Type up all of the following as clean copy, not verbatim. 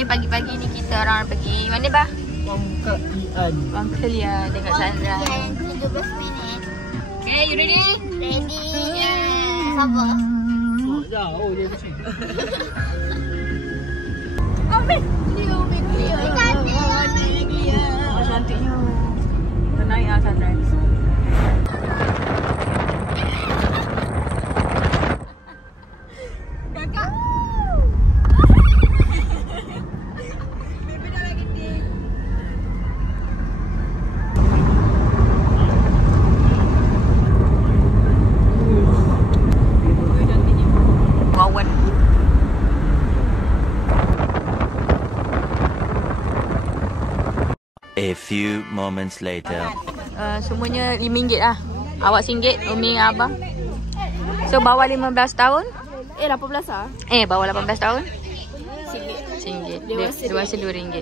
Okay, pagi-pagi ni kita orang pergi mana bah? Wangkelian dekat sunrise. 17 minit. Okay, you ready? Ready? Yeah. Sabar. Jauh dia kecil. Amin. Clear. Oh, cantiknya. Kita naik lah sunrise. Kakak. Baby dah lagi tinggi. Wawan. A few moments later. Semuanya RM5 lah. Awak RM1, Umi dengan Abang. So bawah 15 tahun? 18 lah. Bawah 18 tahun? RM1. RM1. Dewasa RM2.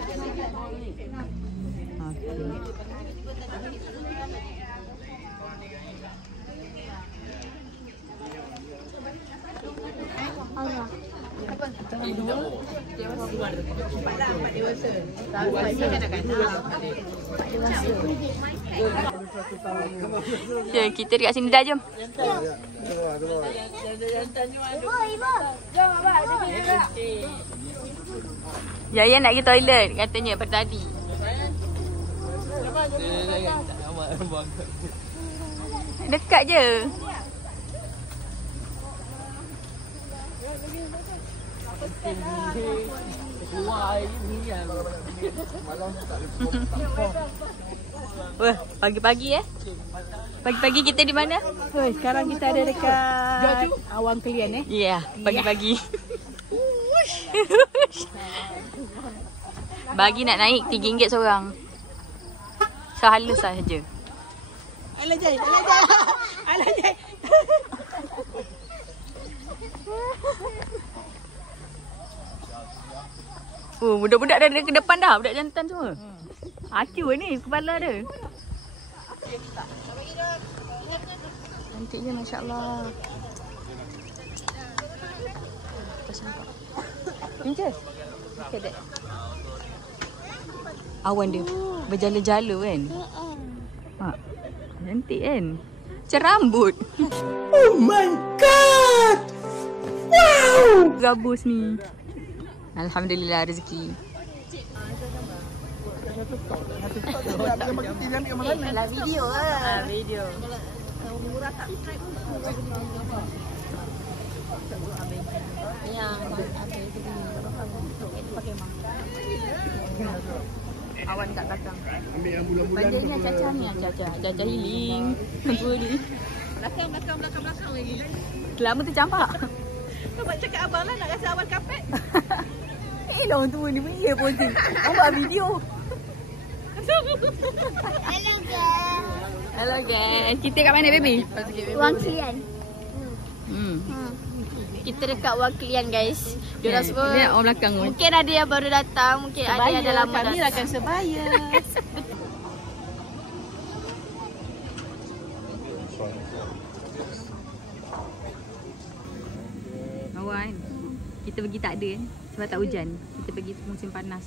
Ya, kita dekat sini dah, jom. Jaya nak pergi toilet katanya pada tadi. Dekat je. Wah, pagi-pagi Pagi-pagi kita di mana? Sekarang kita ada dekat Wangkelian Ya, pagi-pagi. Bagi nak naik RM3 seorang. Sehalus sahaja. Alah Jai. Oh, budak-budak dah ke depan dah, budak jantan semua. Acu ni kepala dia. Cantiknya, masya-Allah. Pas nampak. Pinjas. Okay, dek. Awan dia berjala-jala kan. Cantik kan. Macam rambut. Oh my god. Wow. Gabus ni. Alhamdulillah rezeki. Lah video lah. Video. Awan kat belakang. Ambil yang bulan-bulan. Bandingnya Caca ni, Caca healing. Nampak ni. Belakang lagi. Lama tercampak. Kau buat cakap abang lah nak kasi awal kapet. Lah orang tua ni ya pun tu. Orang buat video. Hello guys. Kita kat mana baby? Wangkelian. Kita dekat Wangkelian guys. Diorang semua Lihat orang belakang tu. mungkin ada yang baru datang, mungkin ada yang dah lama datang. Kami akan sebaya. Awan. Kita pergi tak ada sebab tak hujan. Kita pergi musim panas.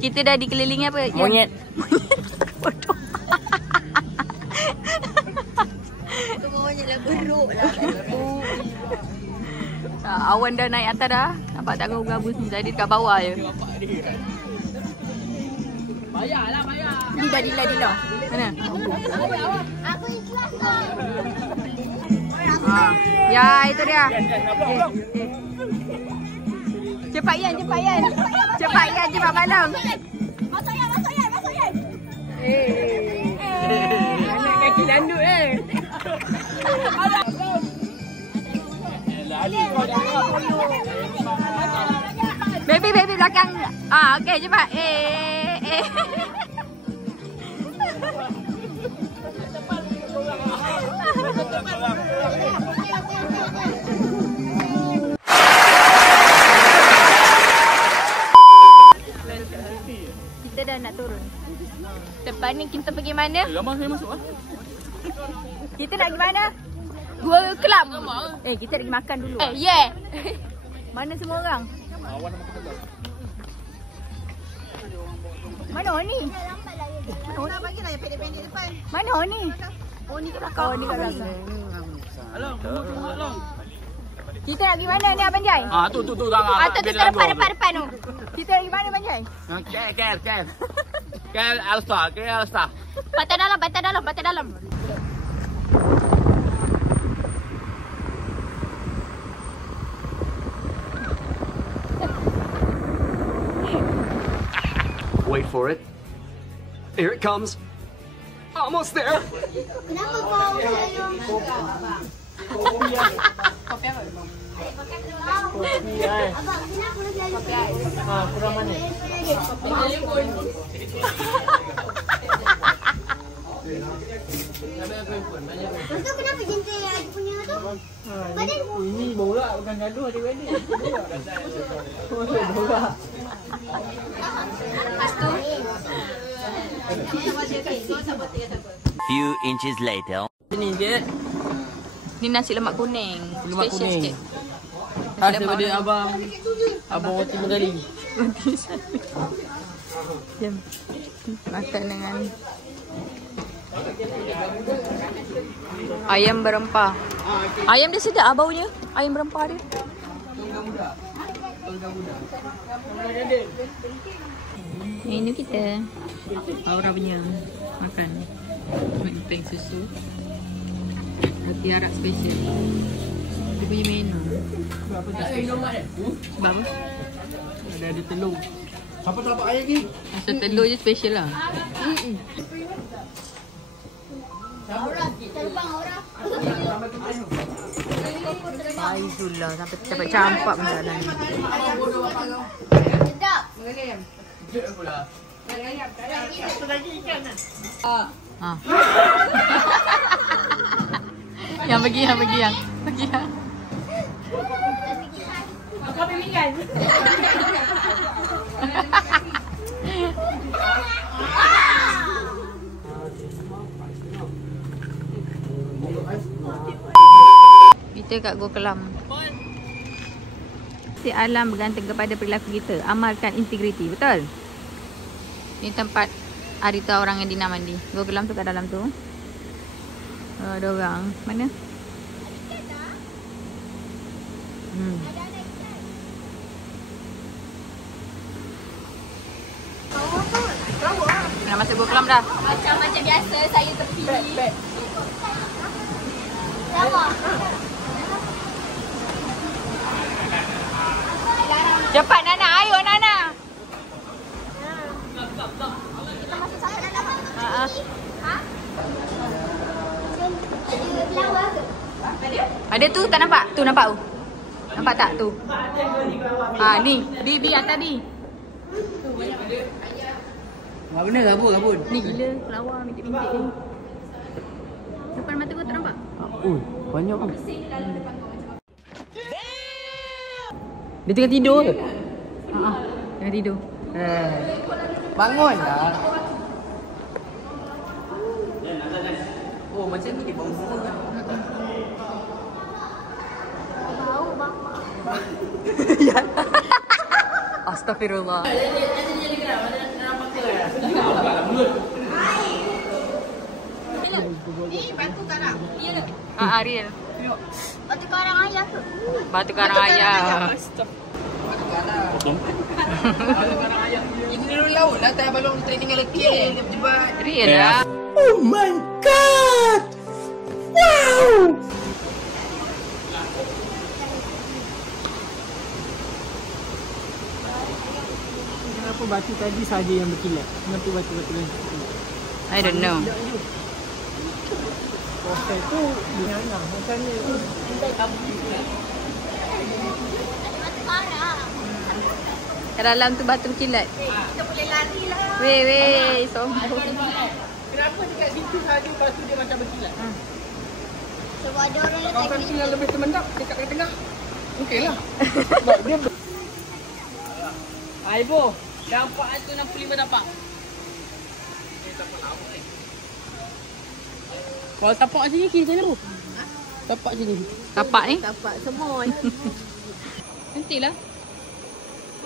Kita dah dikelilingi apa? Monyet. Bodoh. Tu monyet lah beruk lah. Awan dah naik atas dah. Nampak tak gabus ni. Tadi dekat bawah je. Bayar. Dila. Mana? Aku ikhlas. Ya, itu dia. Cepat Yan. Cepat malam. Masuk Yan. Anak kaki landut Baby belakang. Okey cepat. Kita dah nak turun. Depan ni kita pergi mana? Lama saya masuk ah. Kita nak pergi mana? Dua kelam. Kita pergi makan dulu. Yeah. Mana semua orang? Mana ni? Nak bagilah yang pendek-pendek depan. Mana ni? Oh ni kat belakang. Oh, ni kat belakang. Alang, alang. Kita nak pergi mana ni Abang Jai? Tu tangan. Tu depan tu. Kita nak pergi mana Abang Jai? Kel Alsa. Batas dalam. Wait for it. Here it comes. Almost there. Kenapa kau sayang? Abang, kenapa lagi? Kurang manis. Lepas tu kenapa cinta yang aku punya tu? Badan Ini bola bukan gaduh adik-adik. Bola. Few inches later. Sini je. Ni nasi lemak kuning. Lemak Special kuning. sikit. Khas daripada abang roti Megali. Jom. Makan dengan ayam berempah. Ayam dia sedap baunya. Ayam berempah dia. Menu kita. Aura punya makan. Peng susu. Roti Arab special. Dia punya menu. Bagus. Ada telur. Siapa tak dapat air lagi? Rasa telur je special lah. Baiklah sampai dapat campak benda ni. sedap. Yang bagi. Kita kat Gua Kelam. Si alam bergantung kepada perilaku kita. Amalkan integriti, betul? Ni tempat Arita orang yang Dina mandi. Gua Kelam tu kat dalam tu. Ada orang. Mana? Nak masuk Gua Kelam dah. Macam biasa saya tepi. Lama. Cepat Nana, ayo Nana. Kita masuk sampai dalam. Ha. Ada kelawar ke? Ada tu tak nampak? Tu nampak tu. Nampak tak tu? Ni, B atas B. Benda gabun. Ni gila kelawar bintik-bintik ni. Depan mata kau tak nampak? Oh, banyak tu. Dia tengah tidur ke? Tengah tidur. Bangun lah. Oh, macam ni dia bau bunga kan? Bau bapak. Astagfirullah. Batu karang. Ya ke? Ariel. Batu karang ayah ke? Batu karang ayah. Ini dulu laut lah. Tak balong training dengan lelaki. Dia berjebat. Real lah. Oh my god! Wow! Kenapa batu tadi saja yang berkilat? Kenapa batu-batu lain tak berkilat? I don't know. Proses tu binatang macam ni. Batu karang. Kat dalam tu batu berkilat. Kita boleh lari lah. Weh, sombong. Kenapa dekat situ saja batu dia macam berkilat? Sebab ada orang yang Kawasan tu yang lebih termendap dekat tengah. Okeylah. Sebab dia Aibo, nampak tu 65 tapak. Kalau tapak kat sini kiri sana tu. Tapak sini. Tapak ni? Tapak semua. Nantilah.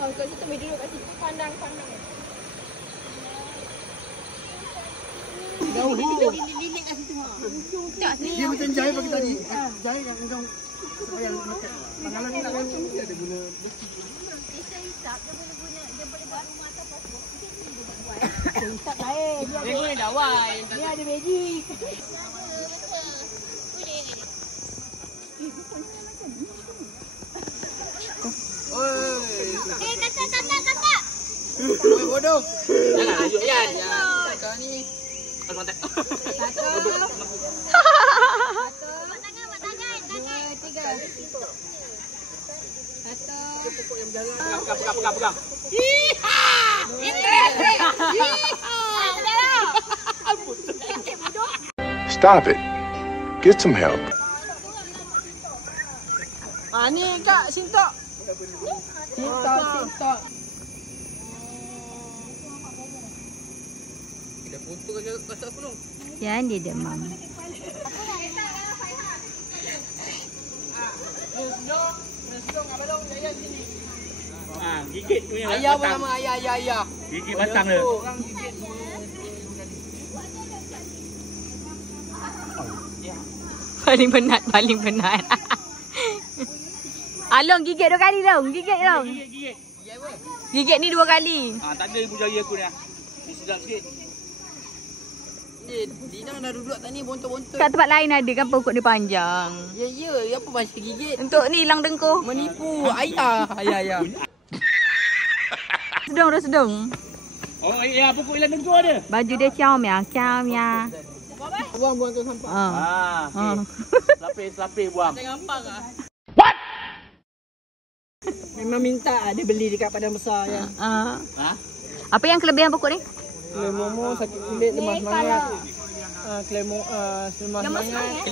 Oh, kat situ duduk kat situ pandang. Lilit kat situ. Dia macam jahit bagi tadi. Jahit yang engkau supaya makan. Panggalan ni nak kan dia ada guna. Tak lain. Dia guna dawai. Dia ada magic. Kakak. Oi, bodoh. Jangan tunjuk Yan. Kau ni. Kau kontak. Buat tangan. Pegang. Stop it. Get some help. Ni Kak, sintok. Sintok. Dah foto kau tak penuh. Jangan dia demam. Gigit punya. Ayah pun nama ayah. Gigit batang dia. Orang gigit. Paling penat. Along gigit 2 kali dong. Gigit. Gigit ni 2 kali. Tak ada ibu jari aku ni. Ni sedap sikit. Dina dah duduk tak ni bontot-bontot. Kat tempat lain ada kan pokok dia panjang. Ya, apa masih gigit? Untuk ni hilang dengkuh. Menipu ayah. Sedung. Oh, ya pokok hilang dengkuh ada. Baju dia ciao mia. Buang tu sampah. Selapis buang. Memang minta dia beli dekat Padang Besar ya. Apa yang kelebihan pokok ni? Kelimomo sakit kulit, lemah semangat. Lemah semangat.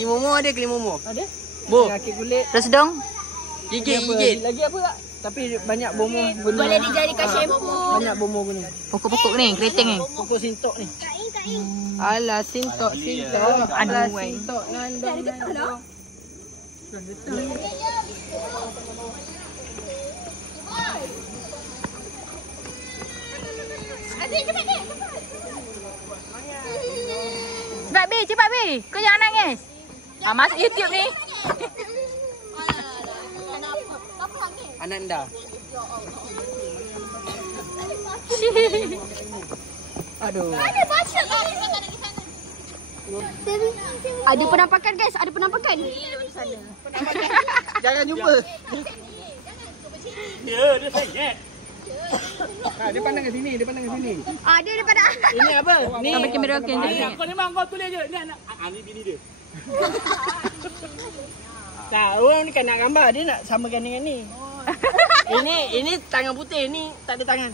Kelimomo. Ada? Bu. Sakit kulit. Tersedung. Gigit. Lagi apa tak? Tapi banyak bomo guna. Boleh dijadikan shampoo. Banyak bomo guna. Pokok-pokok ni, keriting ni. Pokok sintok ni. Alah, sintok. Aduh, Sintok nandong. Adik cepat ni. Cepat B. Kau jangan nangis. Masuk YouTube ni. Ananda. Aduh. Ada pasal. Ada penampakan guys, Jangan jumpa. Ya, dia sengit. Dia pandang ke sini, Dia daripada Ini apa? Ni. Sampai kamera okey je. Kau ni memang kau tulis je. Ni anak. Ni bini dia. Tak, orang ni kan nak gambar, dia nak samakan dengan ni. Ini tangan putih, ni tak ada tangan.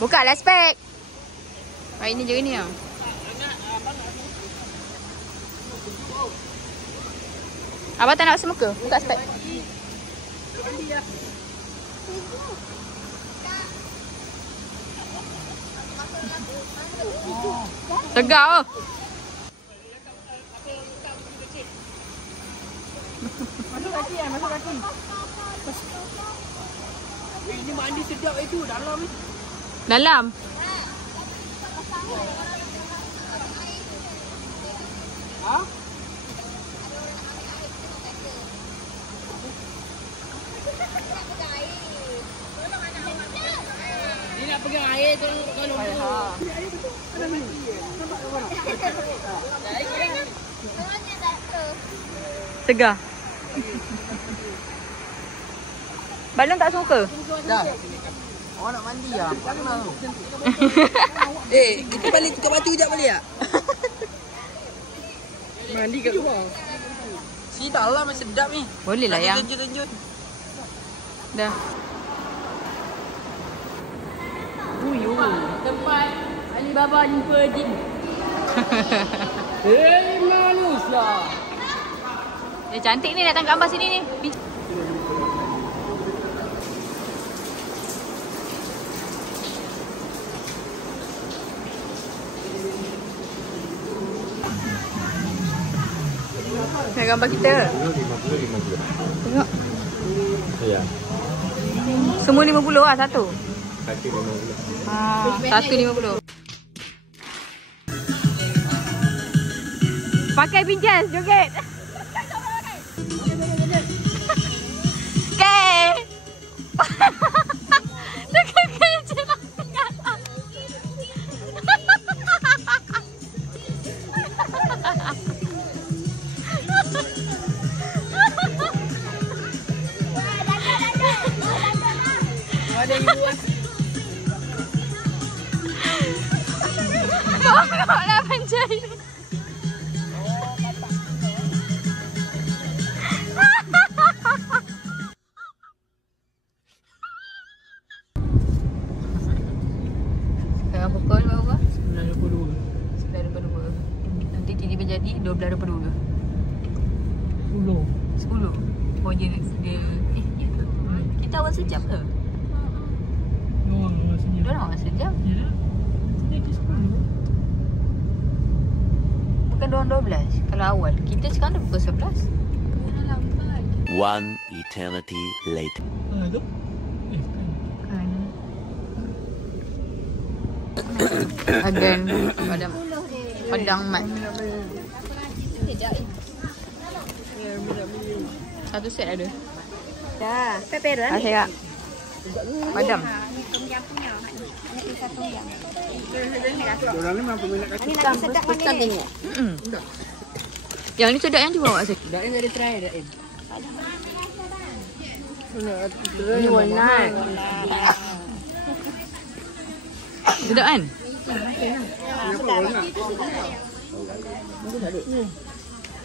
Buka lah spek. Ini je ni. Abang tak nak semuka? Buka spek. Tegar oh. Masuk kaki. Ini mandi sedap itu dalam ni. Dalam. Dia nak pegang air tolong dulu. Tegar. Balon tak suka? Dah. Orang nak mandi lah. Panas tu. Kita balik tukar batu sekejap balik tak? Mandi kat luar. Dah lah masih sedap ni. Boleh lah yang. Tenjut. Dah. Tempat Alibaba jumpa jin. Manusia. Cantik ni datang gambar sini ni. gambar kita. Tengok. Ya. Semua 50 lah satu. Satu 50. Satu 50. Pakai pinjas, joget. Okay. Dekat kerja nak tinggal. Ada ibu ah. Bawa panjai. Sekarang pukul berapa? 9.22. 9.22. Nanti tiba-tiba jadi 12.22. 10. 10. Oh dia ya ke? Kita awal sejam ke? Oh, senyum. Dia awal sejam? Ya. Ini ke 10. Bukan diorang 12 kalau awal. Kita sekarang dah pukul 11. One eternity later. Ah, tu. Adan padang mat. Satu set ada. Dah. Peperan. Saya kak. Padam. Orang ni mampu minat kaki. Ini lagi sedap mana ni? Yang ni sedap yang cuba awak sakit. Dah ni ada try dah. Ini warna. Sedap kan?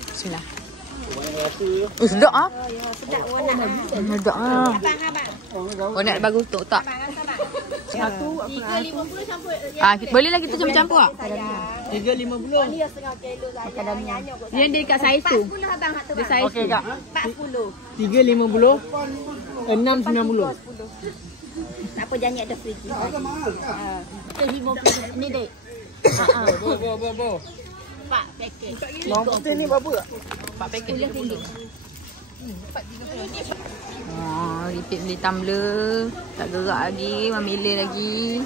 Bismillah. Sedap ah. Sedap warna. Sedap ah. Warna bagus untuk otak. Satu apa? 3.50 campur. Bolehlah kita campur-campur ah. 3.50. Dia setengah kilo saja. Yang dia kat saiz tu. 40 abang hak tu. Dia saiz Okey tu. kak. 40. 3.50. 6.90. Tak apa janji ada free. Ke 50. Ni dek. Bo. 4 paket. Bawang putih ni berapa kak? 4 paket RM30. Repeat beli tumbler. Tak gerak lagi, memilih lagi.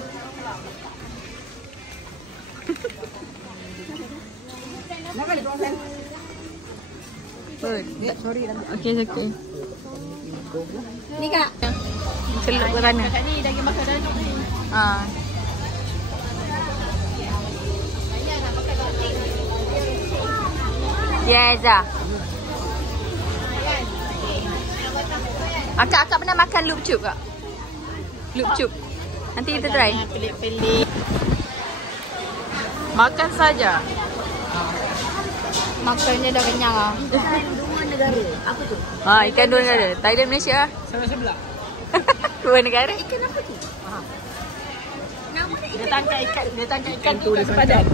Sorry lah. Okey. Ni kak. Celup ke sana. Kat ni daging bakar dah ni. Yes ah. Akak pernah makan loop chup tak? Loop chup. Nanti kita try. Pelik-pelik. Makan saja. Makannya dah kenyang ah. Ikan dua negara. Apa tu? Ikan dua negara. Thailand, Malaysia lah. Sama sebelah. Dua negara. Ikan apa tu? Nama dia Dia tangkap ikan tu dia sepadan.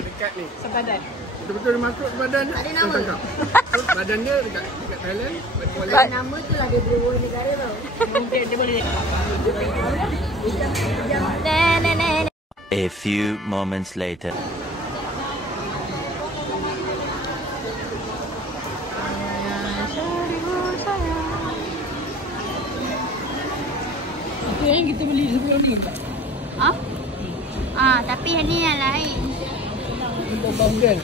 Dekat ni. Sepadan. Betul-betul dia masuk ke badan. Tak ada nama. Tangkap. Badan dia dekat Thailand. ikan. Nama tu lah dia dua negara tau. Mungkin dia boleh. A few moments later. Itu yang kita beli sebelum ni tak? Tapi yang ni yang lain. Untuk banggan.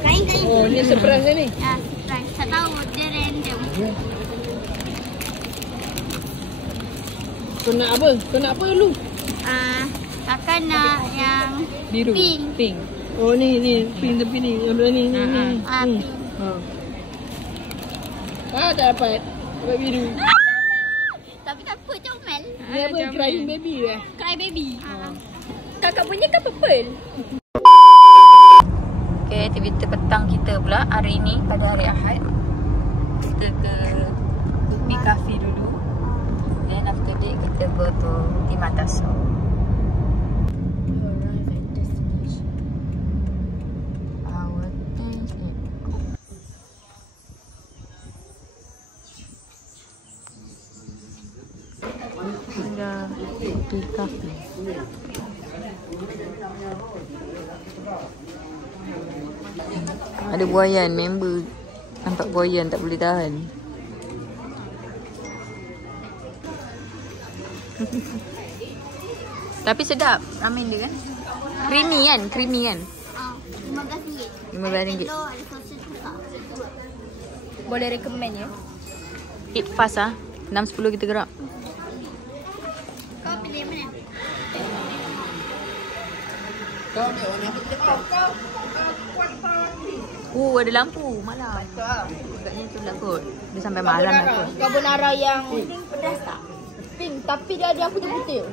Kain-kain. Oh, ni surprise dia ni. Surprise. Tak tahu dia random. Kau nak apa? Kau nak apa dulu? Kakak nak yang Biru. pink. Oh ni pink tepi ni. Yang belah ni. Pink. Tak dapat. Dapat biru. Tapi tak apa, comel. Ni apa? Crying baby eh? Cry baby. Kakak punya kan purple. Okay, aktiviti petang kita pula hari ini pada hari Ahad. Kita ke Umi Cafe dulu. Then after that kita go to Timataso. Di kafe. Ada buayan member Nampak buaya tak boleh tahan. Tapi sedap ramen dia kan. Creamy kan? Creamy kan? RM15. RM15. Ada sosis besar. Boleh recommend ya. Eat fast ah. 6.10 kita gerak. Kau pilih mana? Kau ni orang apa kita? Ada lampu malam. Agaknya tu lah kot. Dia sampai malam lah kot. Carbonara yang pedas tak? Pink, tapi dia ada putih-putih.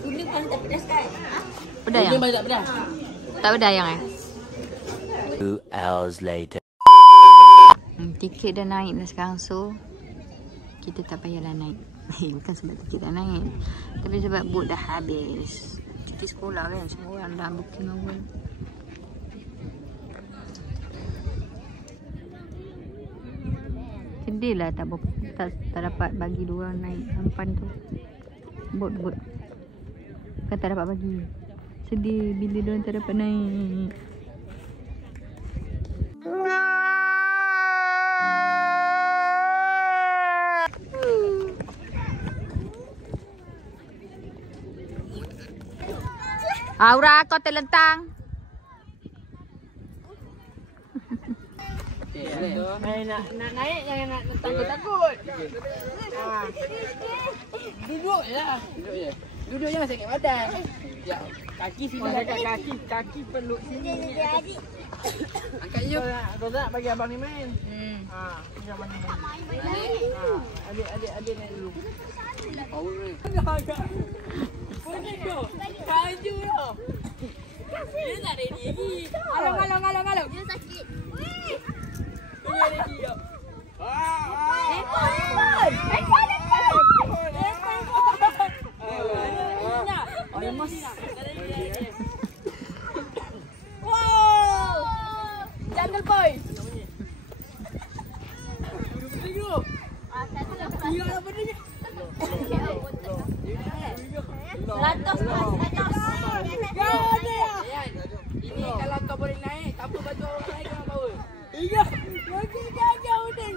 Kuning paling tak pedas kan? Pedas yang? Paling tak pedas. Tak pedas yang 2 hours later. Tiket dah naik dah sekarang, so kita tak payahlah naik. Bukan sebab tiket dah naik, tapi sebab boot dah habis. Cuti sekolah kan, semua orang dah booking awal. Sedih lah tak dapat bagi diorang naik sampan tu. Boot kan tak dapat bagi. Sedih bila diorang tak dapat naik. Aura, kau terlentang. Nak naik jangan nak takut-takut. Duduk je lah. Duduk jangan sakit badan. Kaki sini dekat kaki peluk sini. Angkat je. Kau tak bagi abang ni main. Macam mana main. Adik naik dulu. Power ni. Boleh kau. Kaju kau. Dia tak ready lagi. Alang. Dia sakit. Dia ready kau. Jungle boy. Ini kalau kau boleh naik, tak apa baju orang lain kau bawa. Iya, baju jauh ni.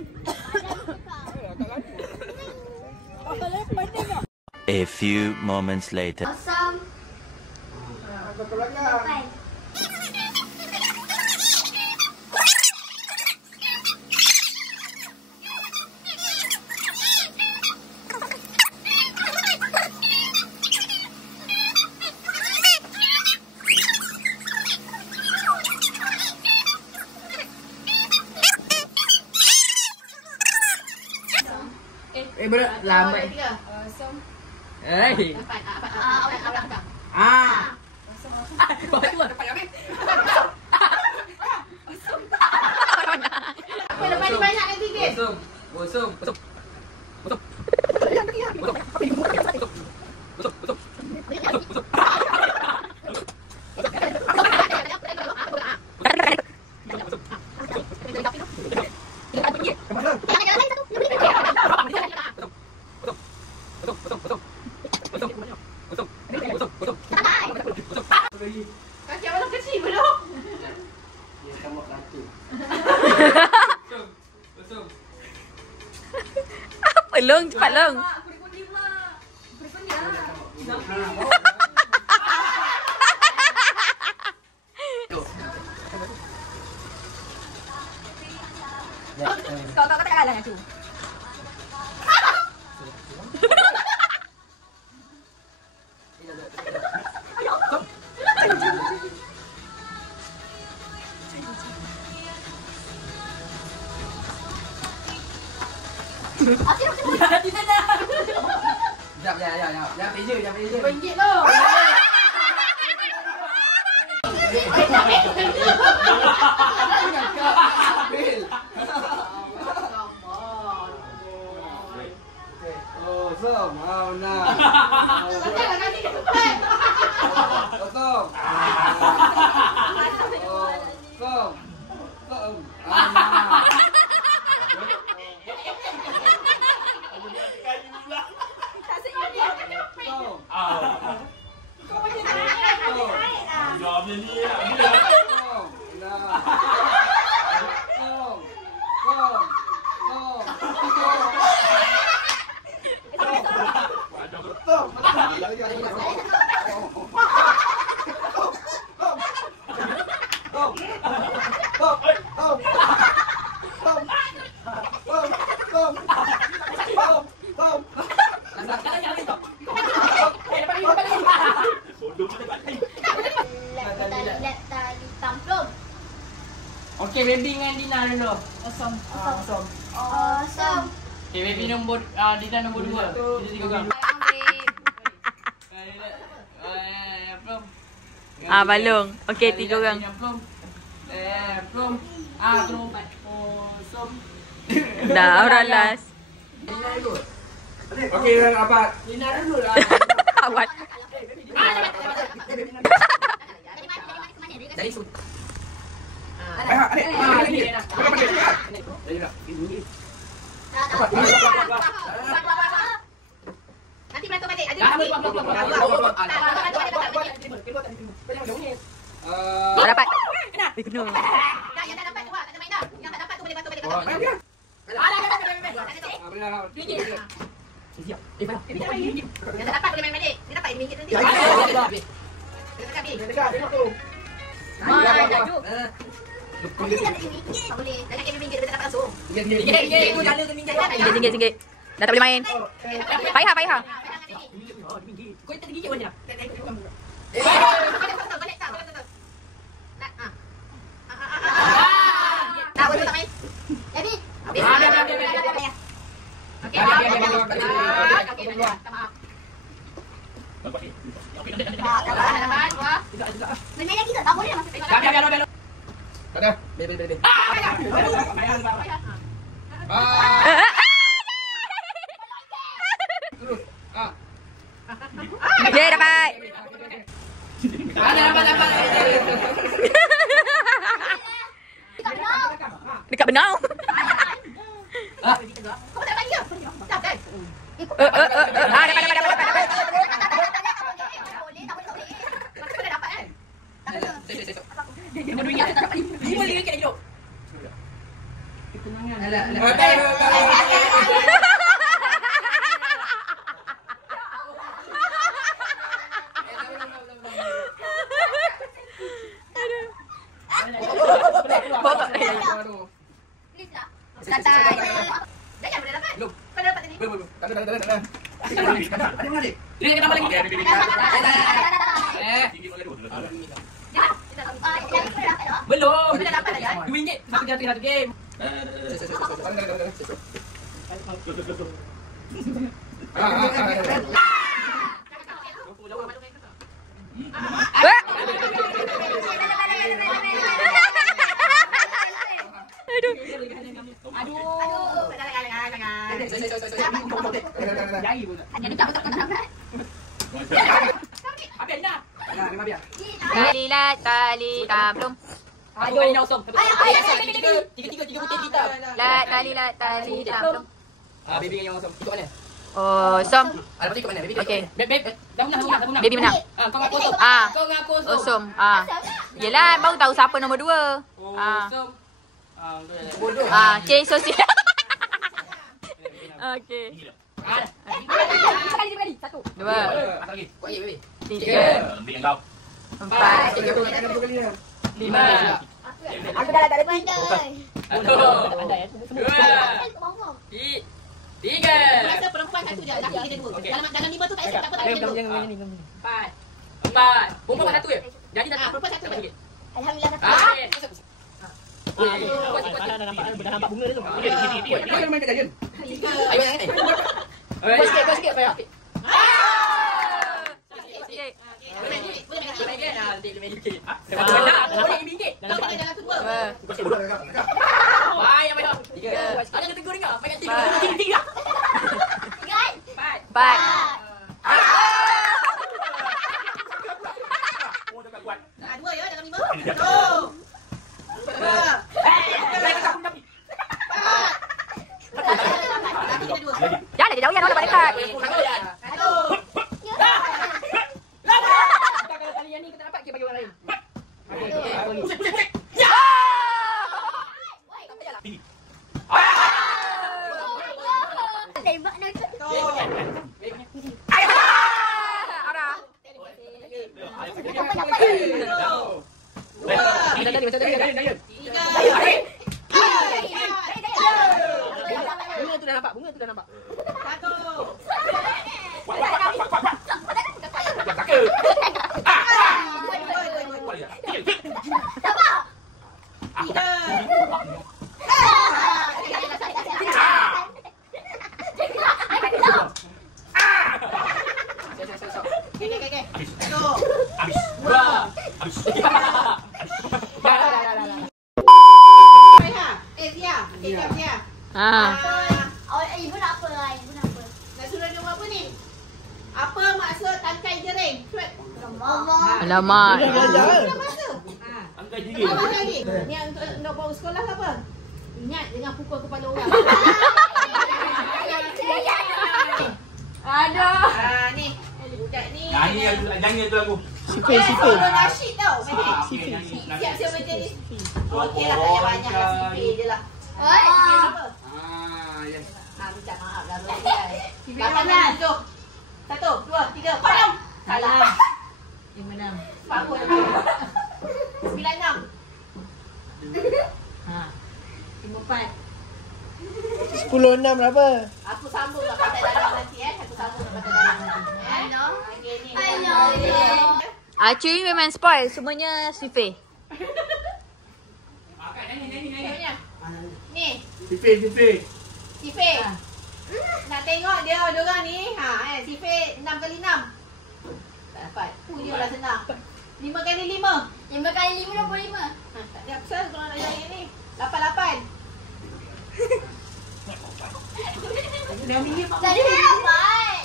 A few moments later. Awesome. Bye. Berat lambat. Hei. Baru dapat apa? Lepas ni banyak lagi ke? Bosong. Kaki abang kecil belum? Dia kamu ratu. Bosong. Apa long? Cepat long. Kuning mak. Kau tak kalah tu. Jangan peja. RM1 tu. Oh, Som. Oh, nah. Nanti dia cepat. Som. Som. Jawabnya ni lah. Okey, baby dengan Dina dulu. Awesome. Okey, baby nombor Dina nombor 2. Kita tiga orang. Balung. Okey, 3 orang. Plum. Terus 4. Awesome. Dah, orang last. Dina dulu. Okey, orang rapat. Dina dulu lah. Awat. Dari sud. Nanti berantem balik. Tak dapat. Penuh. Yang tak dapat tu tak main dah. Yang tak dapat tu boleh berantem balik. Yang tak dapat boleh main balik. Dia dapat RM5 nanti. Dia dekat habis. Jaju. Tak boleh. Dah nak RM5 dia tak dapat langsung. RM1. Dah tak boleh main. Faiha. Kau tak gigit macam tak boleh tak main. Jadi. Okey. Main lagi tak boleh masuk. Tak ada. Bel. Dia dapat. Dekat benau. Kau tak bagi ke? Tak kan? Dapat. Boleh dapat kan? Nombor 2 tak dapat. 5 lagi nak hidup. Santai. Dah jangan boleh dapat. Kau dah dapat tadi. Ada mana dik? Dia nak tambah lagi. Belum. Dah dapat dah. RM2 satu game. Tali tablum. Aduh, ini awesome. Tiga putih kita. Tali tablum. Baby yang awesome. Ikut mana? Awesome. Ada putih ikut mana? Baby. Okey. Dah menang. Baby menang. Kau ngaku awesome. Kau ngaku Awesome. Yelah, baru tahu siapa nombor 2. Awesome. Bodoh. Change sosial. Okey. 1, 2, Apa lagi? Kuat lagi baby. 3, Ambil yang kau. 4, 5. Aku dah tak ada pandai. 2, 3. Masa perempuan satu je, laki kita 2. Dalam 5 tu tak ada siapa tak ada 2. 4. Perempuan satu je. Jadi tak Perempuan satu je. Alhamdulillah satu. Dah nampak bunga dia tu. Kau yang main kat jalan. Kau sikit. Jangan dia jauh, nak dekat. Tembak nak. Bunga tu dah nampak. Ibu nak apa? Nak suruh dia buat apa ni? Apa maksud tangkai jering? Alamak. Angkat jering. Ni untuk bawa sekolah ke apa? Ingat jangan pukul kepala orang. Aduh. Ni. Budak ni. Jangan tu aku. Sipir. Suruh nasyid tau. Siap-siap macam ni. Okey lah, tak payah banyak lah. Sipir je lah. Yes. Minta maaf dah. 8 dan 7. 1, 2, 3, 4. Salah. 56. 96. 54. 10-6 berapa? Aku sambung kat Pantai Dalam nanti Aku sambung kat Pantai Dalam nanti. Hello. Acu ni memang spoil. Semuanya Sifir. Ni. Sipir. Sifir. Nak tengok dia orang ni. Sifir 6 kali 6. Tak dapat. Pujulah senang. 5 kali 5. 5 kali 5 25. Tak ada pasal kalau nak jahit ni. 88. Tadi dapat.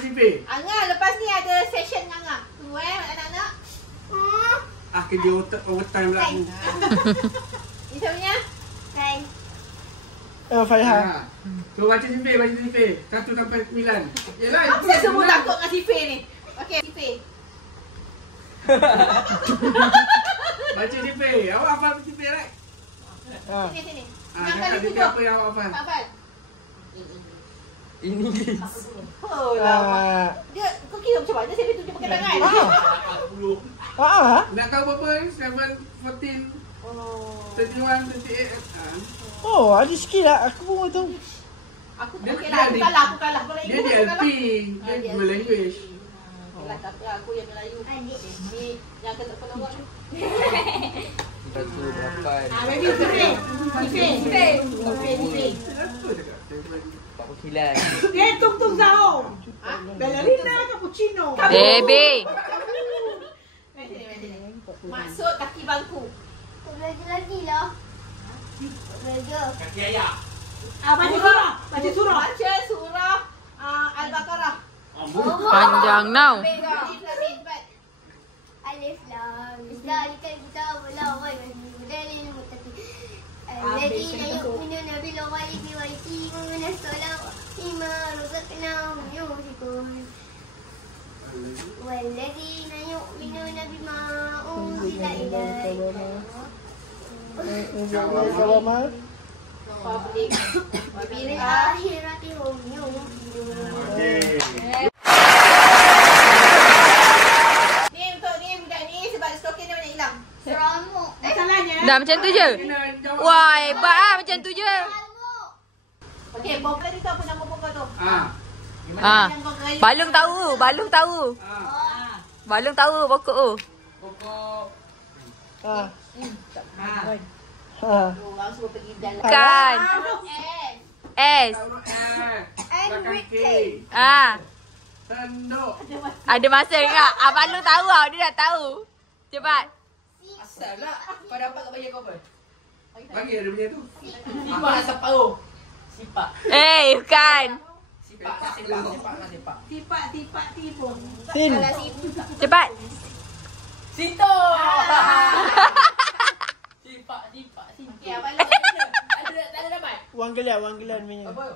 Sipir. Angah, lepas ni ada session dengan Angah. Tunggu anak-anak. Kerja overtime pula aku. Ni siapanya? Hai. Faiha. So baca Sipir. 1 sampai 9. Yalah. Apa saya semua takut dengan Sifir ni? Okey, Sifir. Baca Sipir. Awak hafal Sipir, right? Sini. 6 Cakap kali Sipir 7. apa yang awak hafal? Hafal. In English. Oh, lama. Dia, kau kira macam mana Sifir tunjuk pakai tangan? Nak tahu berapa ni? 7, 14, 31, 28. Oh, ada sikit lah. Aku pun tahu. Aku kalah. Kau nak Dia ikut DLP. Dia dua language. Tapi aku yang Melayu. Ni yang kena tolong orang tu. Satu, berapa? Baby Sifir. Sifir. Kilan. Tung Zhao. Ballerina cappuccino. Baby. Maksud kaki bangku. Tak belajar lagi lah. Belajar. Kaki ayah. Baca surah Al-Baqarah. Panjang now. Alif lam zalikal kitab la raiba fihi hudal lil muttaqin alladhina yu'minuna bil ghaibi wa yuqimuna as-salata mimma razaqnahum yunfiqun والذين يؤمنون بما أنزل إليك وبالآخرة هم يوقنون. Dah macam tu je. Wah, hebat ah macam tu je. Okey, pokok tadi tu apa nama pokok tu? Balung tahu. Balung tahu pokok tu. Orang suruh pergi dalam. Kan. S. Tanduk. Ada masa enggak? Balung tahu tau. Dia dah tahu. Cepat. Asal lah. Kau dapat kau bagi aku apa? Bagi ada punya tu. Sipak nak separuh. Sipak. Bukan. Sipak. Tipak tipung. Sin. Cepat. Sito. Sipak. Okey, abang lu Ada dapat? Wang gelan punya. Apa?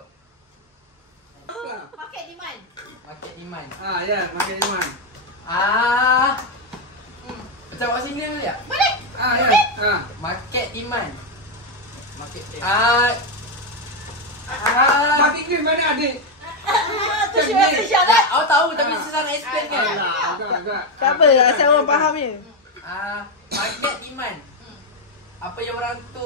market demand. Market demand. Ya, market demand. Macam awak sini dulu ya? Boleh. Ya. Market demand. Market demand mana adik? Macam ni. Awak tahu tapi susah nak explain kan? Agak. Tak apa, asal orang faham je. Market demand. Apa yang orang tu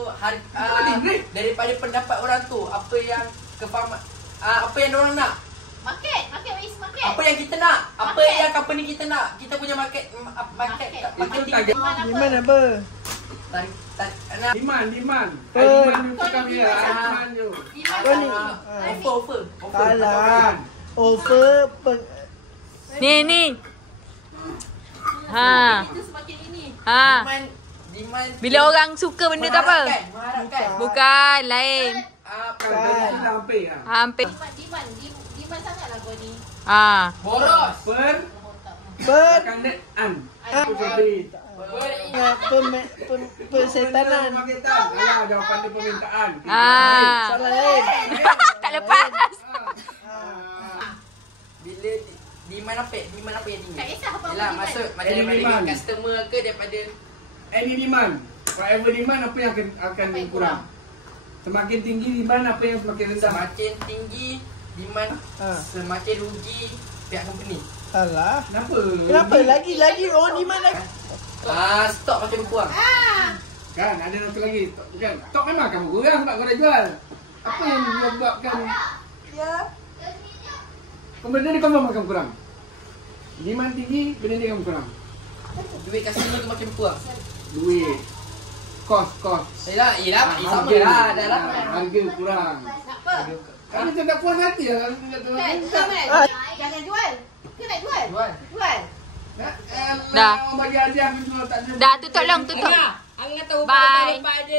daripada pendapat orang tu, apa yang kefahaman, apa yang orang nak. Market is market. Apa yang kita nak, apa yang company kita nak. Kita punya market tinggi. Demand apa? Demand. Demand tu. Offer. Alah. Offer Ni. Ha. Itu semakin ini. Ha. Demand. Bila orang suka benda tu apa? Mengharapkan. Bukan, lain. Hampir. Demand sangatlah kau ni. Ha. Boros. Persetanan. Jawapan dia permintaan. Salah lain. Tak lepas. Bila demand apa yang tinggi? Tak kisah apa Yalah, demand. maksud daripada customer ke daripada Any demand. Whatever demand, apa yang akan kurang? Semakin tinggi demand, apa yang semakin rendah? semakin tinggi demand, semakin rugi pihak company. Alah. Kenapa? Lagi orang demand lagi. Stok makin kurang. Kan ada satu lagi. Kan stok memang kamu kurang sebab kau dah jual. Apa yang dia buatkan? Benda ni confirm akan kurang. Demand tinggi, benda ni akan kurang. Duit customer tu makin kurang. Duit. Kos. Yelah, sama lah. Dah lah. Harga kurang. Tak apa. Kalau macam tak puas hati lah. Jangan jual. Ke nak jual? Jual. Dah. Orang bagi hadiah, tak ada. Dah tutup long, tutup. Angin tahu Bye. pada